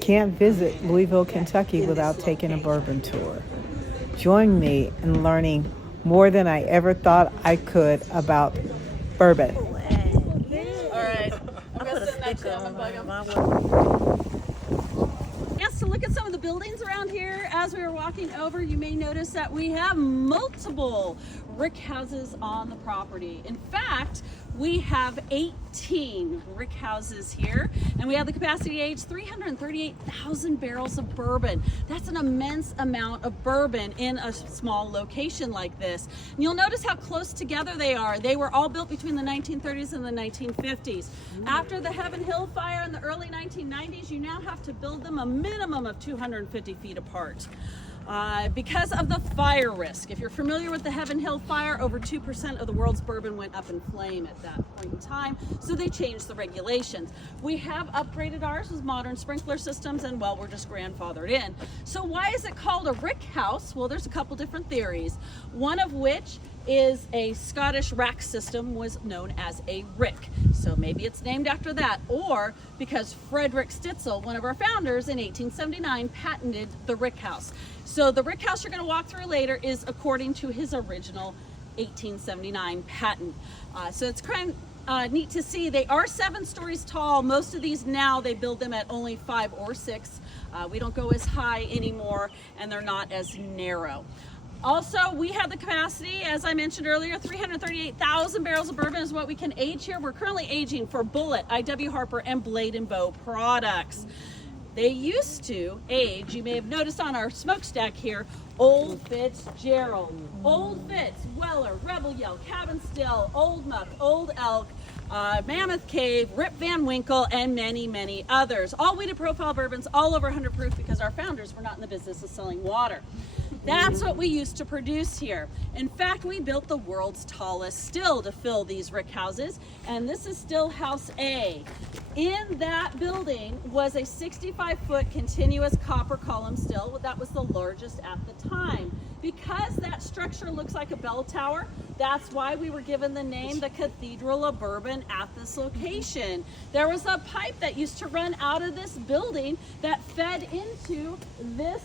Can't visit Louisville, Kentucky without taking a bourbon tour. Join me in learning more than I ever thought I could about bourbon. All right. I'm going to send that to him. Yes, to look at some of the buildings around here. As we were walking over, you may notice that we have multiple rick houses on the property. In fact, we have 18 rick houses here, and we have the capacity to age 338,000 barrels of bourbon. That's an immense amount of bourbon in a small location like this. And you'll notice how close together they are. They were all built between the 1930s and the 1950s. After the Heaven Hill fire in the early 1990s, you now have to build them a minimum of 250 feet apart. Because of the fire risk. If you're familiar with the Heaven Hill fire, over 2% of the world's bourbon went up in flame at that point in time, so they changed the regulations. We have upgraded ours with modern sprinkler systems, and well, we're just grandfathered in. So why is it called a rick house? Well, there's a couple different theories, one of which is a Scottish rack system was known as a rick. So maybe it's named after that, or because Frederick Stitzel, one of our founders in 1879, patented the rick house. So the rick house you're going to walk through later is according to his original 1879 patent. So it's kind of neat to see. They are 7 stories tall. Most of these now, they build them at only 5 or 6. We don't go as high anymore, and they're not as narrow. Also, we have the capacity, as I mentioned earlier, 338,000 barrels of bourbon is what we can age here. We're currently aging for Bullet, I.W. Harper, and Blade & Bow products. They used to age, you may have noticed on our smokestack here, Old Fitzgerald, Old Fitz, Weller, Rebel Yell, Cabin Still, Old Muck, Old Elk, Mammoth Cave, Rip Van Winkle, and many, many others. All weighted profile bourbons, all over 100 proof, because our founders were not in the business of selling water. That's what we used to produce here. In fact, we built the world's tallest still to fill these rick houses, and this is still House A. In that building was a 65-foot continuous copper column still. That was the largest at the time. Because that structure looks like a bell tower, that's why we were given the name the Cathedral of Bourbon at this location. There was a pipe that used to run out of this building that fed into this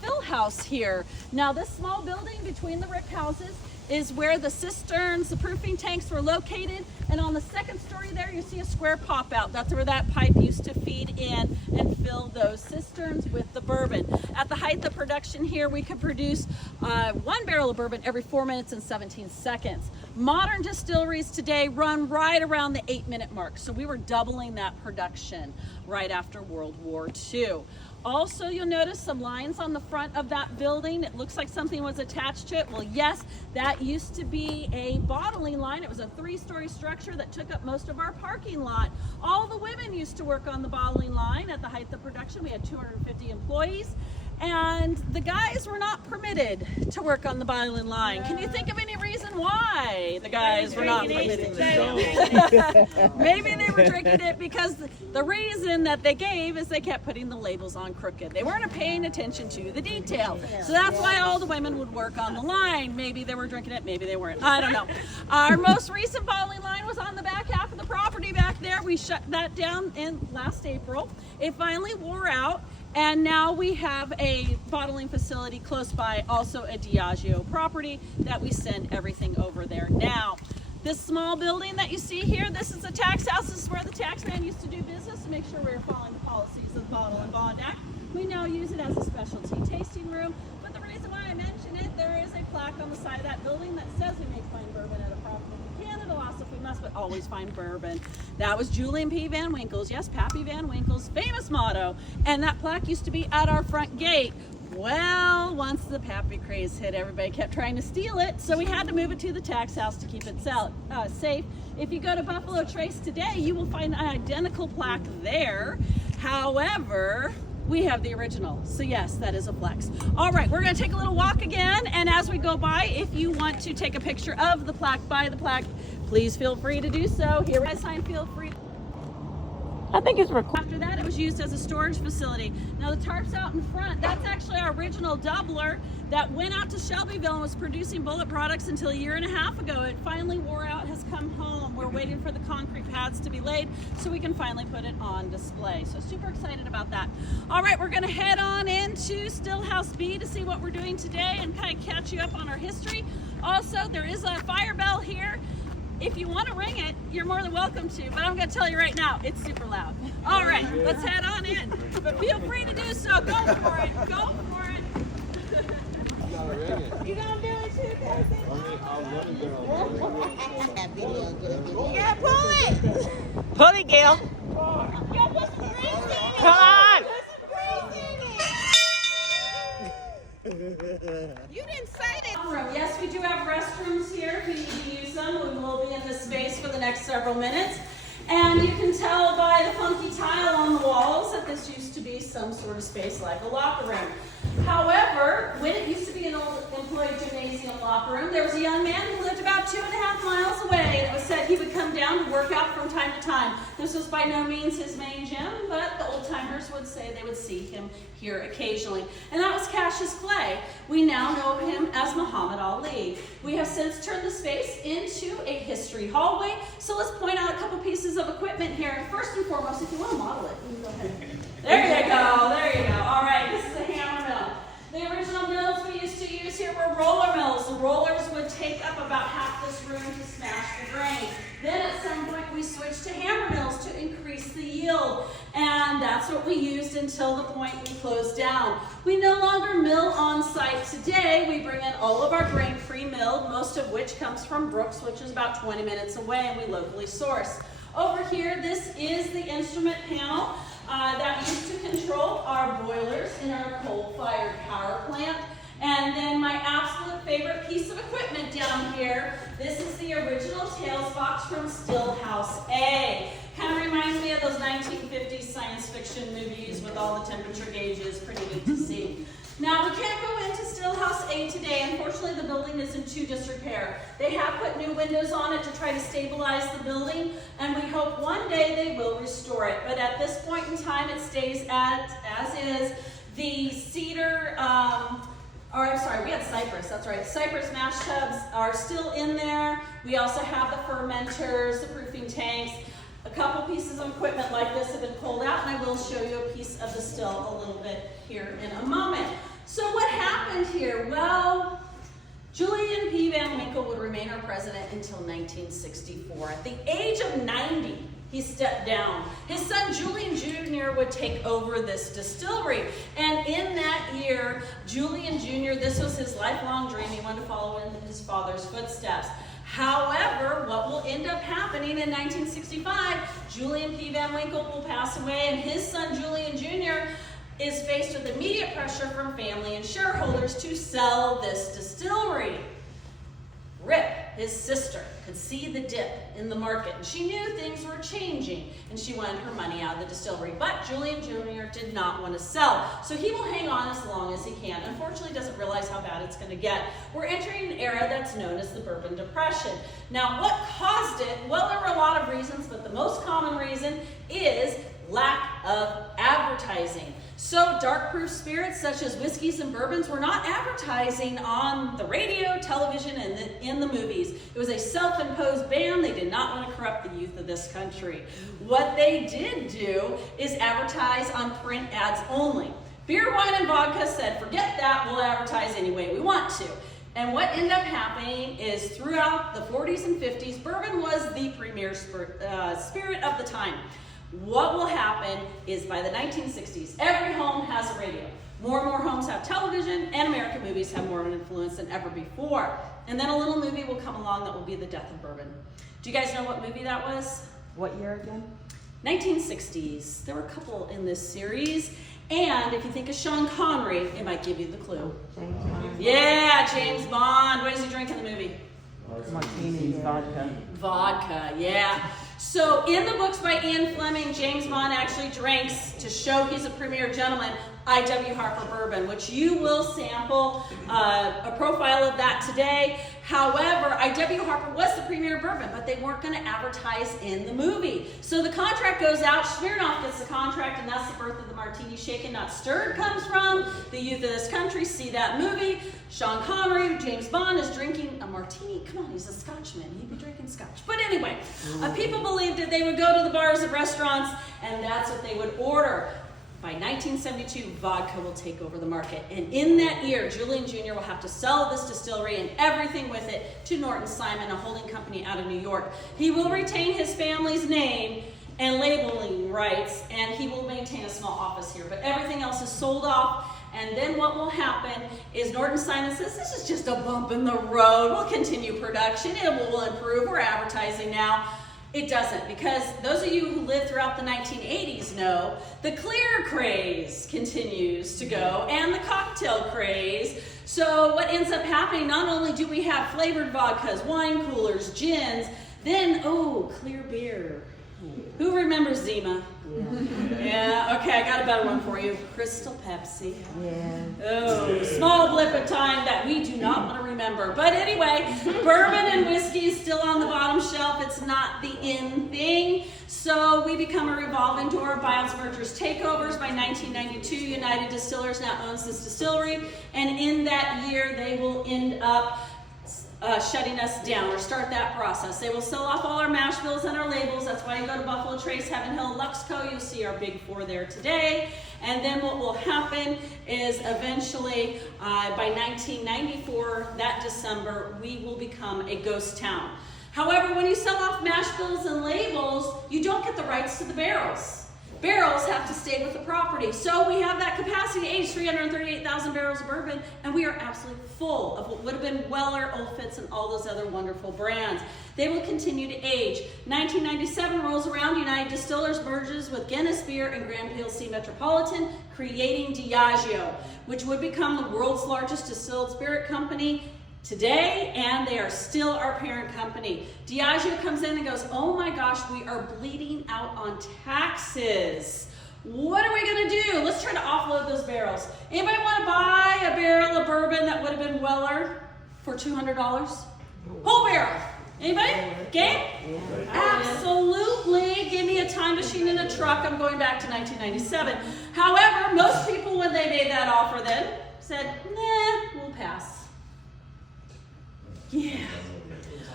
fill house here. Now this small building between the rick houses is where the cisterns, the proofing tanks were located, and on the second story there you see a square pop out. That's where that pipe used to feed in and fill those cisterns with the bourbon. At the height of production here, we could produce 1 barrel of bourbon every 4 minutes and 17 seconds. Modern distilleries today run right around the 8-minute mark, so we were doubling that production right after World War II. Also, you'll notice some lines on the front of that building. It looks like something was attached to it. Well, yes, that used to be a bottling line. It was a 3-story structure that took up most of our parking lot. All the women used to work on the bottling line. At the height of production, we had 250 employees. And the guys were not permitted to work on the bottling line. Can you think of any reason why the guys were not permitted? Maybe they were drinking it because the reason that they gave is they kept putting the labels on crooked. They weren't paying attention to the detail. So that's why all the women would work on the line. Maybe they were drinking it, maybe they weren't. I don't know. Our most recent bottling line was on the back half of the property back there. We shut that down in last April. It finally wore out. And now we have a bottling facility close by, also a Diageo property, that we send everything over there now. This small building that you see here, this is the tax house. This is where the tax man used to do business to make sure we were following the policies of the Bottle and Bond Act. We now use it as a specialty tasting room. But the reason why I mention it, there is a plaque on the side of that building that says we make fine bourbon at a profit in Canada, lost if we must, but always find bourbon. That was Julian P. Van Winkle's, yes, Pappy Van Winkle's famous motto. And that plaque used to be at our front gate. Well, once the Pappy craze hit, everybody kept trying to steal it, so we had to move it to the tax house to keep it safe. If you go to Buffalo Trace today, you will find an identical plaque there. However, we have the original, so yes, that is a flex. All right, we're going to take a little walk again, and as we go by, if you want to take a picture of the plaque, by the plaque, please feel free to do so. Here, guys, sign, feel free. I think it's recorded. After that, it was used as a storage facility. Now the tarps out in front, that's actually our original doubler that went out to Shelbyville and was producing bullet products until a year and a half ago. It finally wore out, has come home. We're waiting for the concrete pads to be laid so we can finally put it on display. So super excited about that. All right, we're gonna head on into Stillhouse B to see what we're doing today and kind of catch you up on our history. Also, there is a fire bell here. If you want to ring it, you're more than welcome to, but I'm going to tell you right now, it's super loud. All right, let's head on in. But feel free to do so. Go for it. Go for it. You going to do it too, Casey? You got to pull it. Pull it, Gail. Yo, put some grease in it. Come on. You didn't say that. Yes, we do have restrooms here if you need to use them. We will be in this space for the next several minutes. And you can tell by the funky tile on the walls that this used to be some sort of space like a locker room. However, when it used to be an old employee gymnasium locker room, there was a young man who lived about 2.5 miles away, and it was said he would come down to work out from time to time. This was by no means his main gym, but the old timers would say they would see him here occasionally. And that was Cassius Clay. We now know him as Muhammad Ali. We have since turned the space into a history hallway, so let's point out a couple pieces of equipment here. And first and foremost, if you want to model it, you can go ahead. There you go, there you go. All right, this is a hammer mill. The original mills we used to use here were roller mills. The rollers would take up about half this room to smash the grain. Then at some point we switched to hammer mills to increase the yield. And that's what we used until the point we closed down. We no longer mill on site today. We bring in all of our grain pre-milled, most of which comes from Brooks, which is about 20 minutes away, and we locally source. Over here, this is the instrument panel that used to control our boilers in our coal-fired power plant. And then my absolute favorite piece of equipment down here, this is the original tails box from Stillhouse A. Kind of reminds me of those 1950s science fiction movies with all the temperature gauges, pretty neat to see. Now, we can't go into Stillhouse A today. Unfortunately, the building is in too disrepair. They have put new windows on it to try to stabilize the building, and we hope one day they will restore it. But at this point in time, it stays as is. The cedar, we had cypress, that's right. Cypress mash tubs are still in there. We also have the fermenters, the proofing tanks. A couple pieces of equipment like this have been pulled out, and I will show you a piece of the still a little bit here in a moment. So what happened here? Well, Julian P. Van Winkle would remain our president until 1964. At the age of 90, he stepped down. His son Julian Jr. would take over this distillery. And in that year, Julian Jr., this was his lifelong dream. He wanted to follow in his father's footsteps. However, what will end up happening in 1965, Julian P. Van Winkle will pass away, and his son Julian Jr. is faced with immediate pressure from family and shareholders to sell this distillery. Rip, his sister, could see the dip in the market, and she knew things were changing, and she wanted her money out of the distillery. But Julian Jr. did not want to sell, so he will hang on as long as he can. Unfortunately, doesn't realize how bad it's going to get. We're entering an era that's known as the Bourbon Depression. Now, what caused it? Well, there were a lot of reasons, but the most common reason is lack of advertising. So dark proof spirits such as whiskeys and bourbons were not advertising on the radio, television, and in the movies. It was a self-imposed ban. They did not want to corrupt the youth of this country. What they did do is advertise on print ads only. Beer, wine, and vodka said, forget that, we'll advertise any way we want to. And what ended up happening is throughout the 40s and 50s, bourbon was the premier spirit of the time. What will happen is by the 1960s, every home has a radio. More and more homes have television, and American movies have more of an influence than ever before. And then a little movie will come along that will be the death of bourbon. Do you guys know what movie that was? What year again? 1960s. There were a couple in this series. And if you think of Sean Connery, it might give you the clue. James Bond. Yeah, James Bond. What does he drink in the movie? Martinis, vodka. Vodka, yeah. So in the books by Ian Fleming, James Bond actually drinks, to show he's a premier gentleman, I.W. Harper bourbon, which you will sample a profile of that today. However, I.W. Harper was the premier bourbon, but they weren't going to advertise in the movie. So the contract goes out, Smirnoff gets the contract, and that's the birth of the Martini Shaken Not Stirred comes from. The youth of this country see that movie. Sean Connery, James Bond, is drinking a martini. Come on, he's a Scotchman. He'd be drinking scotch. But anyway, people believed that they would go to the bars and restaurants, and that's what they would order. By 1972, vodka will take over the market. And in that year, Julian Jr. will have to sell this distillery and everything with it to Norton Simon, a holding company out of New York. He will retain his family's name and labeling rights, and he will maintain a small office here. But everything else is sold off. And then what will happen is Norton Simon says, this is just a bump in the road. We'll continue production. It will improve. We're advertising now. It doesn't, because those of you who lived throughout the 1980s know the clear craze continues to go and the cocktail craze. So what ends up happening, not only do we have flavored vodkas, wine coolers, gins, then, clear beer. Who remembers Zima? Yeah, okay, I got a better one for you. Crystal Pepsi. Yeah. Oh, small blip of time that we do not want to remember. But anyway, bourbon and whiskey is still on the bottom shelf. It's not the in thing. So we become a revolving door of buyouts, mergers, takeovers. By 1992, United Distillers now owns this distillery. And in that year, they will end up shutting us down or start that process. They will sell off all our mash bills and our labels. That's why you go to Buffalo Trace, Heaven Hill, Luxco. You'll see our big four there today. And then what will happen is eventually by 1994, that December, we will become a ghost town. However, when you sell off mash bills and labels, you don't get the rights to the barrels. Barrels have to stay with the property. So we have that capacity to age 338,000 barrels of bourbon, and we are absolutely full of what would have been Weller, Old Fitz, and all those other wonderful brands. They will continue to age. 1997 rolls around, United Distillers merges with Guinness Beer and Grand PLC Metropolitan, creating Diageo, which would become the world's largest distilled spirit company today, and they are still our parent company. Diageo comes in and goes, oh my gosh, we are bleeding out on taxes. What are we gonna do? Let's try to offload those barrels. Anybody wanna buy a barrel of bourbon that would have been Weller for $200? Whole barrel. Anybody? Game? Absolutely. Give me a time machine and a truck. I'm going back to 1997. However, most people, when they made that offer then, said, nah, we'll pass. Yeah.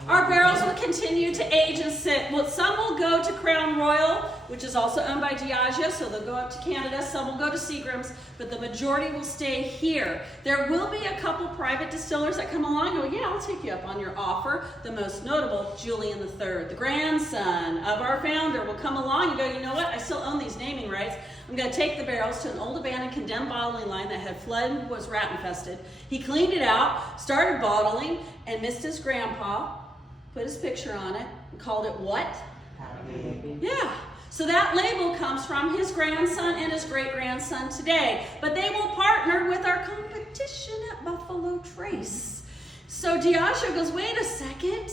Our barrels will continue to age and sit. Well, some will go to Crown Royal, which is also owned by Diageo, so they'll go up to Canada. Some will go to Seagram's, but the majority will stay here. There will be a couple private distillers that come along and go, yeah, I'll take you up on your offer. The most notable, Julian III, the grandson of our founder, will come along and go, you know what, I still own these naming rights. I'm going to take the barrels to an old abandoned condemned bottling line that had fled and was rat infested. He cleaned it out, started bottling, and missed his grandpa, put his picture on it, and called it what? Yeah. So that label comes from his grandson and his great-grandson today. But they will partner with our competition at Buffalo Trace. So Diageo goes, wait a second.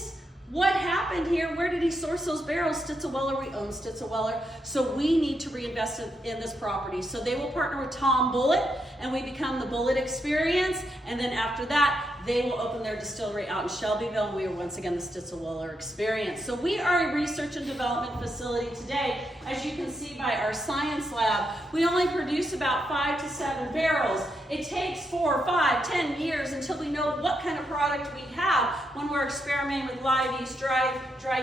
What happened here? Where did he source those barrels? Stitzel-Weller, we own Stitzel-Weller. So we need to reinvest in this property. So they will partner with Tom Bullitt, and we become the Bullitt Experience. And then after that, they will open their distillery out in Shelbyville, and we are once again the Stitzel-Weller Experience. So we are a research and development facility today. As you can see by our science lab, we only produce about 5 to 7 barrels. It takes 4, 5, 10 years until we know what kind of product we have when we're experimenting with live yeast, dry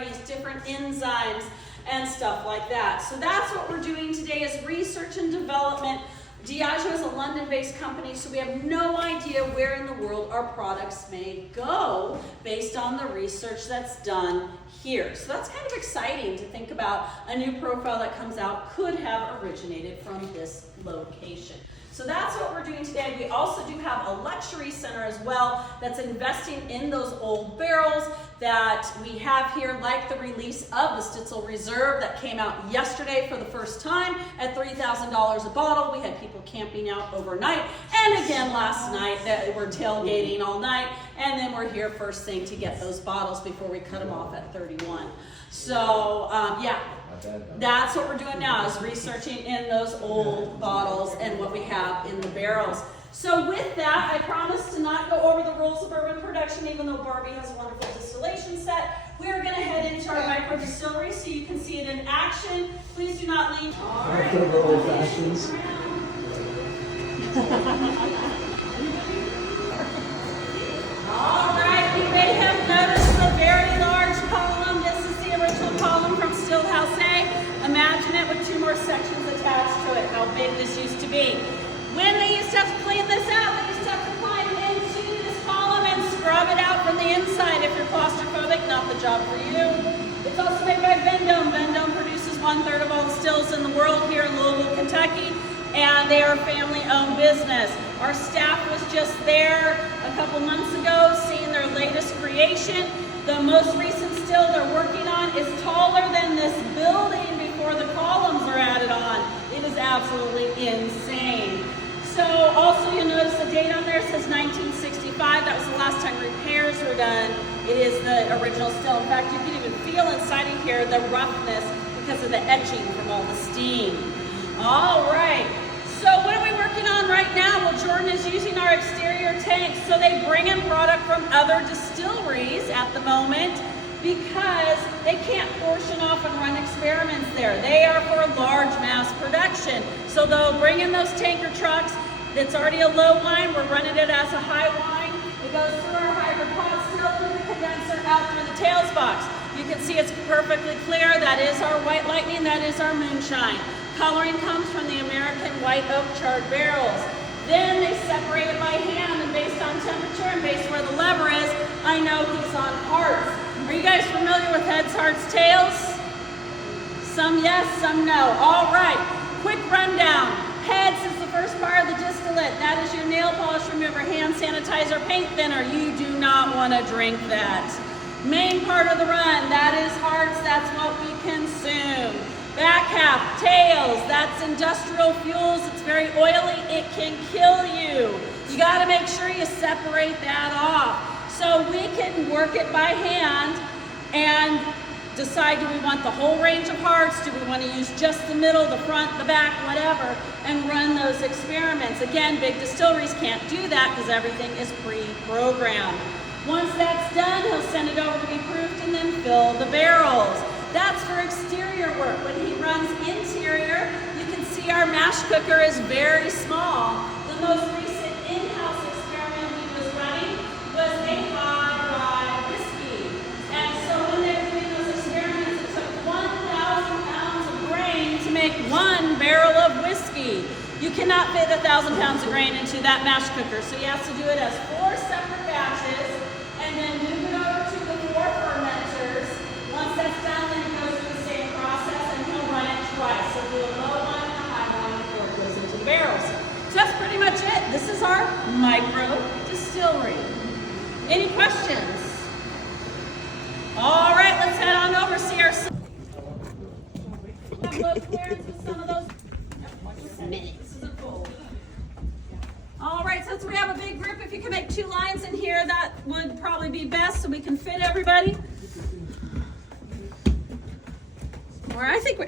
yeast, different enzymes, and stuff like that. So that's what we're doing today is research and development. Diageo is a London-based company, so we have no idea where in the world our products may go based on the research that's done here. So that's kind of exciting to think about. A new profile that comes out could have originated from this location. So that's what we're doing today. We also do have a luxury center as well that's investing in those old barrels that we have here, like the release of the Stitzel Reserve that came out yesterday for the first time at $3,000 a bottle. We had people camping out overnight, and again last night that we're tailgating all night, and then we're here first thing to get those bottles before we cut them off at 31. So yeah, that's what we're doing now is researching in those old bottles and what we have in the barrels. So with that, I promise to not go over the rules of bourbon production, even though Barbie has a wonderful distillation set. We are going to head into our micro distillery so you can see it in action. Please do not leave. All right. All right, you may have noticed a very large column. This is the original column from Stillhouse A. Imagine it with 2 more sections attached to it, how big this used to be. When they used to have to clean this out, they used to have to climb into this column and scrub it out from the inside. If you're claustrophobic, not the job for you. It's also made by Vendome. Vendome produces 1/3 of all the stills in the world here in Louisville, Kentucky, and they are a family-owned business. Our staff was just there a couple months ago seeing their latest creation. The most recent still they're working on is taller than this building before the columns are added on. It is absolutely insane. So also you'll notice the date on there says 1965. That was the last time repairs were done. It is the original still. In fact, you can even feel inside of here the roughness because of the etching from all the steam. All right. So what are we working on right now? Well, Jordan is using our exterior tanks. So they bring in product from other distilleries at the moment because they can't portion off and run experiments there. They are for large mass production. So they'll bring in those tanker trucks. It's already a low line. We're running it as a high line. It goes through our hybrid pod still through the condenser out through the tails box. You can see it's perfectly clear. That is our White Lightning. That is our Moonshine. Coloring comes from the American white oak charred barrels. Then they separate it by hand, and based on temperature and based where the lever is, I know he's on hearts. Are you guys familiar with heads, hearts, tails? Some yes, some no. All right, quick rundown. Heads is the first part of the distillate. That is your nail polish remover, hand sanitizer, paint thinner. You do not want to drink that. Main part of the run, that is hearts, that's what we consume. Back half, tails, that's industrial fuels. It's very oily, it can kill you. You gotta make sure you separate that off. So we can work it by hand and decide, do we want the whole range of hearts? Do we want to use just the middle, the front, the back, whatever, and run those experiments? Again, big distilleries can't do that because everything is pre-programmed. Once that's done, he'll send it over to be proofed and then fill the barrels. That's for exterior work. When he runs interior, you can see our mash cooker is very small. The most recent in-house experiment we was running was a 5-rye whiskey. And so when they were doing those experiments, it took 1,000 pounds of grain to make 1 barrel of whiskey. You cannot fit 1,000 pounds of grain into that mash cooker, so he has to do it as 4 separate batches and then move it over to the 4 fermenters. Once that's done, then it goes through the same process and he'll run it twice. So do a low one and a high one before it goes into the barrels. So that's pretty much it. This is our micro distillery. Any questions? All right, let's head on over, see our low clearance with some of those. All right, since we have a big group, if you can make 2 lines in here, that would probably be best so we can fit everybody. Or I think we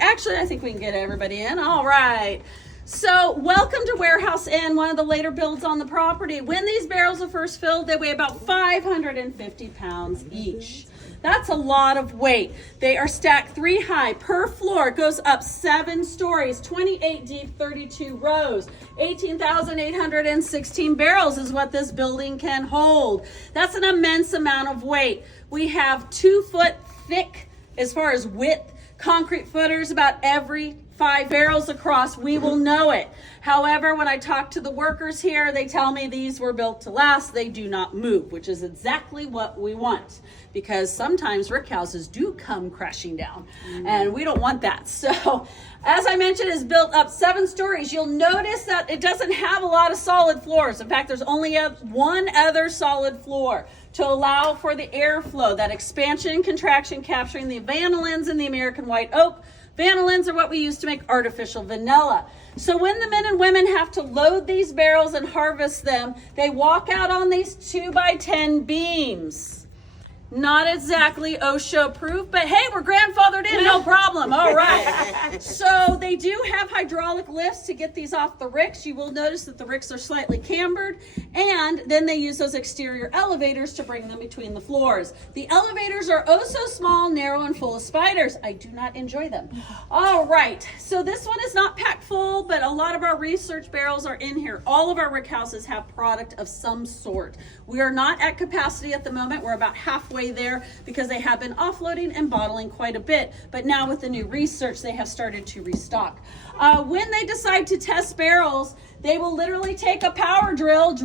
can get everybody in. All right. So welcome to Warehouse Inn, one of the later builds on the property. When these barrels are first filled, they weigh about 550 pounds each. That's a lot of weight. They are stacked 3 high per floor. It goes up 7 stories, 28 deep, 32 rows. 18,816 barrels is what this building can hold. That's an immense amount of weight. We have 2 foot thick, as far as width, concrete footers about every 5 barrels across. We will know it. However, when I talk to the workers here, they tell me these were built to last. They do not move, which is exactly what we want, because sometimes rick houses do come crashing down and we don't want that. So as I mentioned, it's built up 7 stories. You'll notice that it doesn't have a lot of solid floors. In fact, there's only one other solid floor to allow for the airflow, that expansion and contraction, capturing the vanillins and the American white oak. Vanillins are what we use to make artificial vanilla. So when the men and women have to load these barrels and harvest them, they walk out on these 2x10 beams. Not exactly OSHA approved, but hey, we're grandfathered in, no problem. All right. So they do have hydraulic lifts to get these off the ricks. You will notice that the ricks are slightly cambered, and then they use those exterior elevators to bring them between the floors. The elevators are oh so small, narrow, and full of spiders. I do not enjoy them. All right. So this one is not packed full, but a lot of our research barrels are in here. All of our rick houses have product of some sort. We are not at capacity at the moment. We're about halfway there because they have been offloading and bottling quite a bit, but now with the new research they have started to restock. When they decide to test barrels, they will literally take a power drill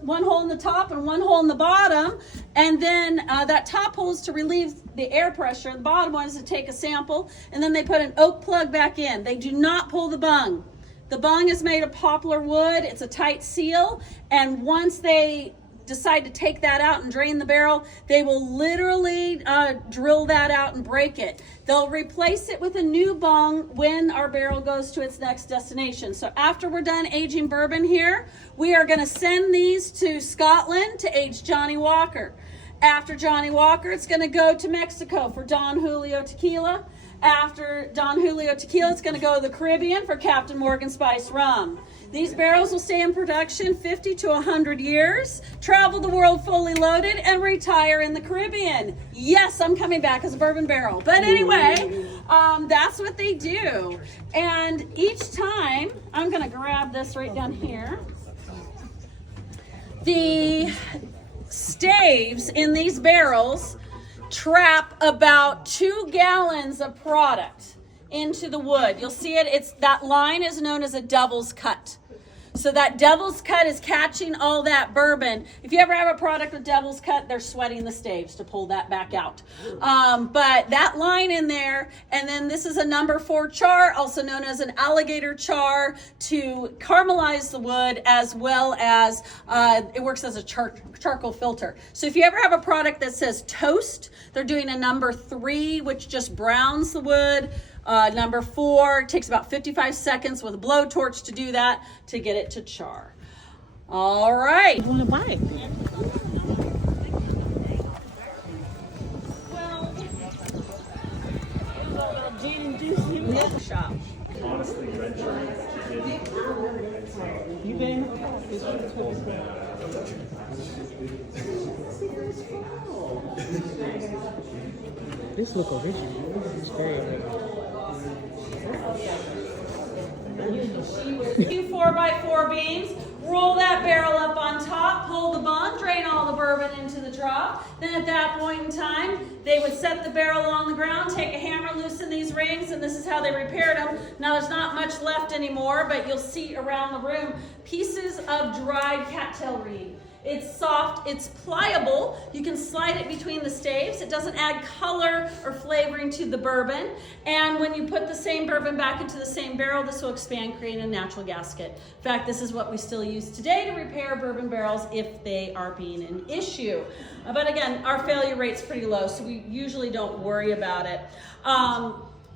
one hole in the top and one hole in the bottom, and then that top hole is to relieve the air pressure, the bottom one is to take a sample, and then they put an oak plug back in. They do not pull the bung. The bung is made of poplar wood. It's a tight seal, and once they decide to take that out and drain the barrel, they will literally drill that out and break it. They'll replace it with a new bung when our barrel goes to its next destination. So after we're done aging bourbon here, we are going to send these to Scotland to age Johnny Walker. After Johnny Walker, it's going to go to Mexico for Don Julio Tequila. After Don Julio Tequila, it's going to go to the Caribbean for Captain Morgan Spice Rum. These barrels will stay in production 50 to 100 years, travel the world fully loaded, and retire in the Caribbean. Yes, I'm coming back as a bourbon barrel. But anyway, that's what they do. And each time, I'm going to grab this right down here. The staves in these barrels trap about 2 gallons of product into the wood. You'll see it, that line is known as a devil's cut. So that devil's cut is catching all that bourbon. If you ever have a product with devil's cut, they're sweating the staves to pull that back out. But that line in there, and then this is a number 4 char, also known as an alligator char, to caramelize the wood, as well as it works as a charcoal filter. So if you ever have a product that says toast, they're doing a number 3, which just browns the wood. Number 4 takes about 55 seconds with a blowtorch to do that, to get it to char. All right. I want to buy it. Well, shop. Honestly, red shirt. You been? This look original. It's very original. 2 4x4 beams, roll that barrel up on top, pull the bung, drain all the bourbon into the trough. Then at that point in time, they would set the barrel on the ground, take a hammer, loosen these rings, and this is how they repaired them. Now there's not much left anymore, but you'll see around the room pieces of dried cattail reed. It's soft, it's pliable. You can slide it between the staves. It doesn't add color or flavoring to the bourbon. And when you put the same bourbon back into the same barrel, this will expand, creating a natural gasket. In fact, this is what we still use today to repair bourbon barrels if they are being an issue. But again, our failure rate's pretty low, so we usually don't worry about it.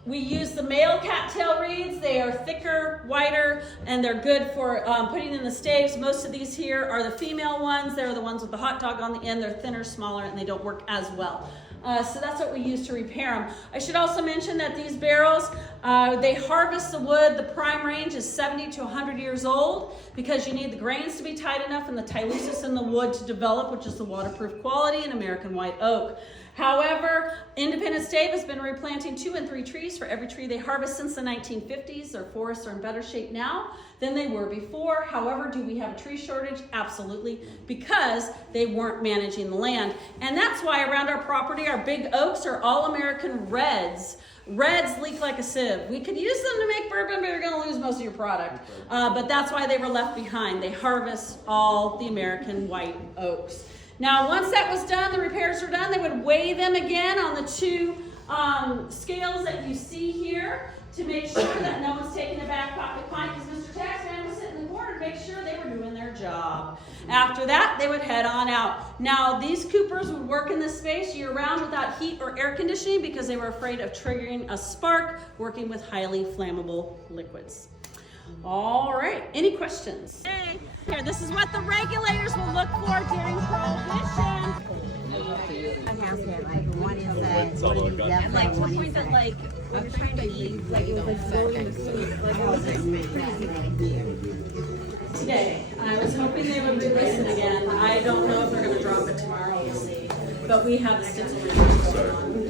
We use the male cattail reeds. They are thicker, whiter, and they're good for putting in the staves. Most of these here are the female ones. They're the ones with the hot dog on the end. They're thinner, smaller, and they don't work as well. So that's what we use to repair them. I should also mention that these barrels, they harvest the wood. The prime range is 70 to 100 years old because you need the grains to be tight enough and the tylosis in the wood to develop, which is the waterproof quality in American white oak. However, Independent Stave has been replanting 2 and 3 trees for every tree they harvest since the 1950s. Their forests are in better shape now than they were before. However, do we have a tree shortage? Absolutely, because they weren't managing the land. And that's why around our property, our big oaks are all American reds. Reds leak like a sieve. We could use them to make bourbon, but you're going to lose most of your product. But that's why they were left behind. They harvest all the American white oaks. Now, once that was done, the repairs were done, they would weigh them again on the 2 scales that you see here to make sure that no one's taking a back pocket pint, because Mr. Taxman was sitting in the corner to make sure they were doing their job. After that, they would head on out. Now, these coopers would work in this space year-round without heat or air conditioning because they were afraid of triggering a spark working with highly flammable liquids. All right, any questions? Hey, here, this is what the regulators will look for during prohibition. I'd like to the point that like we were trying to eat like it was like blowing the soup. Like I was Today, I was hoping they would release it again. I don't know if they're going to drop it tomorrow. We'll see. But we have the Stitzel-Weller on.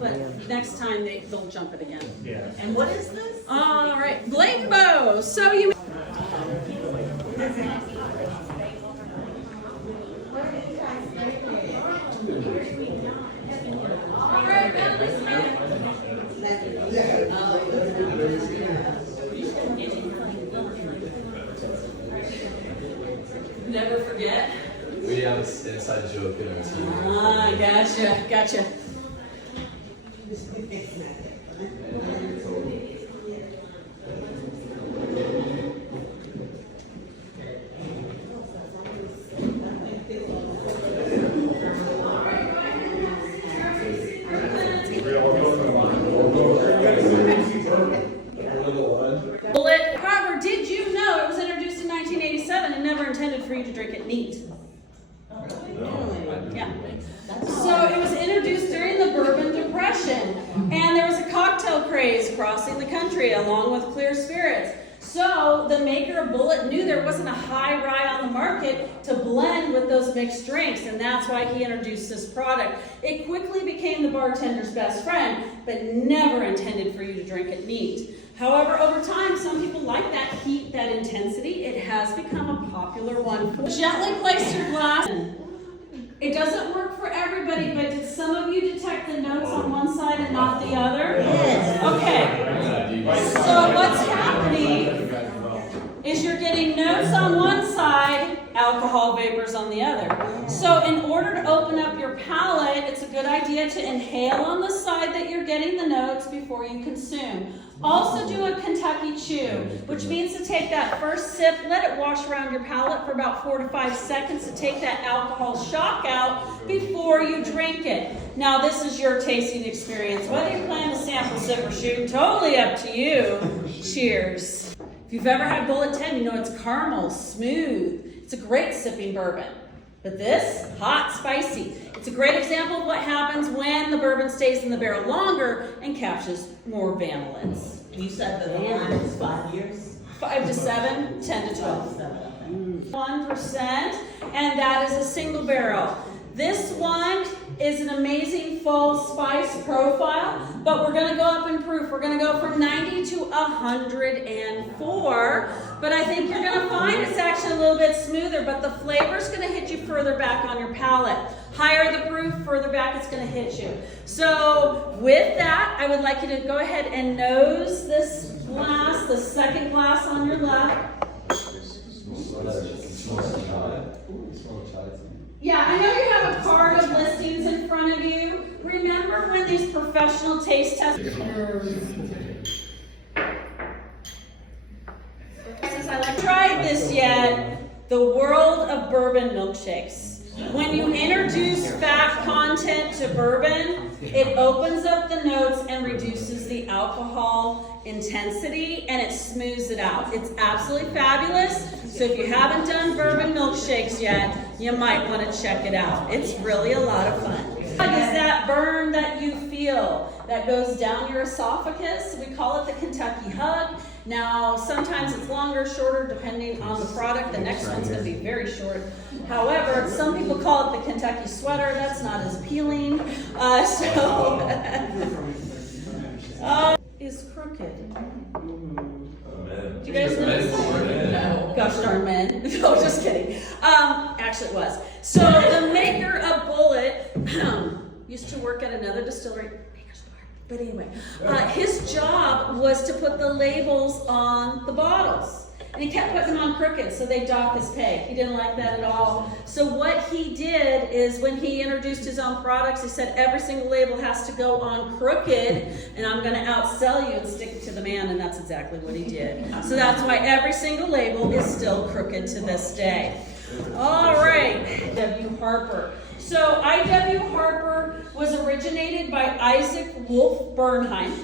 But next time they'll jump it again. Yeah. And what is this? All right, Blade Bow. So you. Never forget. We have an inside joke in our team. Ah, gotcha. Bullet. However, did you know it was introduced in 1987 and never intended for you to drink it neat? Yeah. So it was introduced during the Bourbon Depression, and there was a cocktail craze crossing the country along with clear spirits. So the maker of Bullet knew there wasn't a high rye on the market to blend with those mixed drinks, and that's why he introduced this product. It quickly became the bartender's best friend, but never intended for you to drink it neat. However, over time, some people like that heat, that intensity. It has become a popular one. Gently place your glass. It doesn't work for everybody, but did some of you detect the notes on one side and not the other? Yes. Okay. So what's happening is you're getting notes on one side, alcohol vapors on the other. So in order to open up your palate, it's a good idea to inhale on the side that you're getting the notes before you consume. Also do a Kentucky chew, which means to take that first sip, let it wash around your palate for about 4 to 5 seconds to take that alcohol shock out before you drink it. Now this is your tasting experience. Whether you plan to sample, sip, or shoot, totally up to you. Cheers. If you've ever had Bullet 10, you know it's caramel, smooth. It's a great sipping bourbon. But this, hot, spicy. It's a great example of what happens when the bourbon stays in the barrel longer and captures more vanillins. You said the line is 5 years? 5 to 7, 10 to 12. 1%, and that is a single barrel. This one is an amazing full spice profile, but we're gonna go up in proof. We're gonna go from 90 to 104, but I think you're gonna find it's actually a little bit smoother, but the flavor's gonna hit you further back on your palate. Higher the proof, further back it's gonna hit you. So with that, I would like you to go ahead and nose this glass, the second glass on your left. Yeah, I know you have a card of listings in front of you. Remember when these professional taste tests... Since I haven't tried this yet, the world of bourbon milkshakes. When you introduce fat content to bourbon, it opens up the notes and reduces the alcohol intensity, and it smooths it out. It's absolutely fabulous. So if you haven't done bourbon milkshakes yet, you might want to check it out. It's really a lot of fun. Is that burn that you feel that goes down your esophagus? We call it the Kentucky hug. Now, sometimes it's longer, shorter, depending on the product. The next one's going to be very short. However, some people call it the Kentucky sweater. That's not as appealing. Is crooked. Do you guys know this? No. Gosh darn men. No, just kidding. Actually it was. So the maker of Bullet used to work at another distillery. But anyway, his job was to put the labels on the bottles. And he kept putting them on crooked, so they dock his pay. He didn't like that at all. So what he did is when he introduced his own products, he said every single label has to go on crooked, and I'm going to outsell you and stick it to the man, and that's exactly what he did. So that's why every single label is still crooked to this day. All right, W. Harper. So I.W. Harper was originated by Isaac Wolf Bernheim.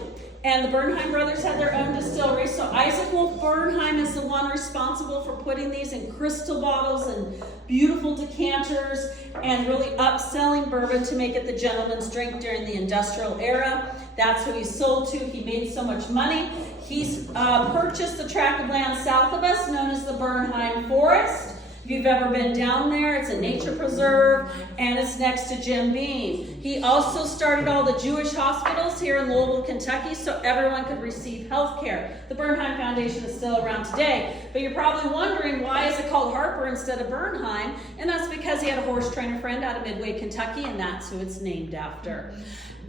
And the Bernheim brothers had their own distillery. So Isaac Wolf Bernheim is the one responsible for putting these in crystal bottles and beautiful decanters and really upselling bourbon to make it the gentleman's drink during the industrial era. That's who he sold to. He made so much money. He's purchased a tract of land south of us known as the Bernheim Forest. If you've ever been down there, it's a nature preserve, and it's next to Jim Beam. He also started all the Jewish hospitals here in Louisville, Kentucky, so everyone could receive health care. The Bernheim Foundation is still around today, but you're probably wondering, why is it called Harper instead of Bernheim? And that's because he had a horse trainer friend out of Midway, Kentucky, and that's who it's named after.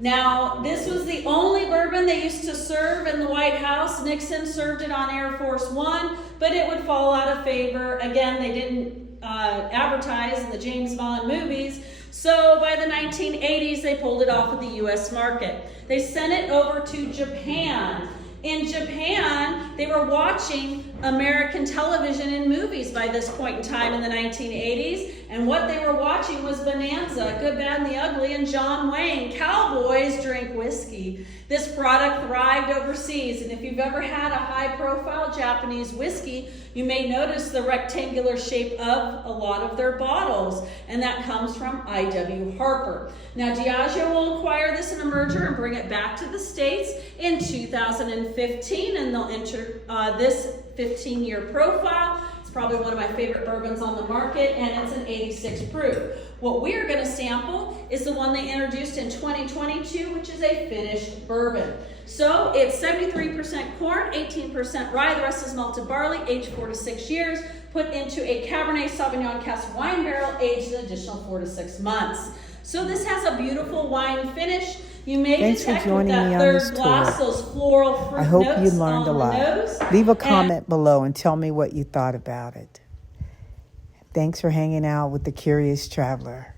Now, this was the only bourbon they used to serve in the White House. Nixon served it on Air Force One, but it would fall out of favor. Again, they didn't advertise in the James Bond movies. So by the 1980s, they pulled it off of the US market. They sent it over to Japan. In Japan, they were watching American television and movies by this point in time in the 1980s, and what they were watching was Bonanza, Good, Bad, and the Ugly, and John Wayne. Cowboys drink whiskey. This product thrived overseas, and if you've ever had a high-profile Japanese whiskey, you may notice the rectangular shape of a lot of their bottles, and that comes from I.W. Harper. Now, Diageo will acquire this in a merger and bring it back to the States in 2015, and they'll enter this 15-year profile. It's probably one of my favorite bourbons on the market, and it's an 86 proof. What we're going to sample is the one they introduced in 2022, which is a finished bourbon. So it's 73% corn, 18% rye, the rest is malted barley, aged 4 to 6 years, put into a Cabernet Sauvignon cask wine barrel, aged an additional 4 to 6 months. So this has a beautiful wine finish. You may Thanks for detect joining with that me on third this glass tour. those floral fruit I hope you notes learned a on lot. the nose. Leave a And comment below and tell me what you thought about it. Thanks for hanging out with the Curious Traveler.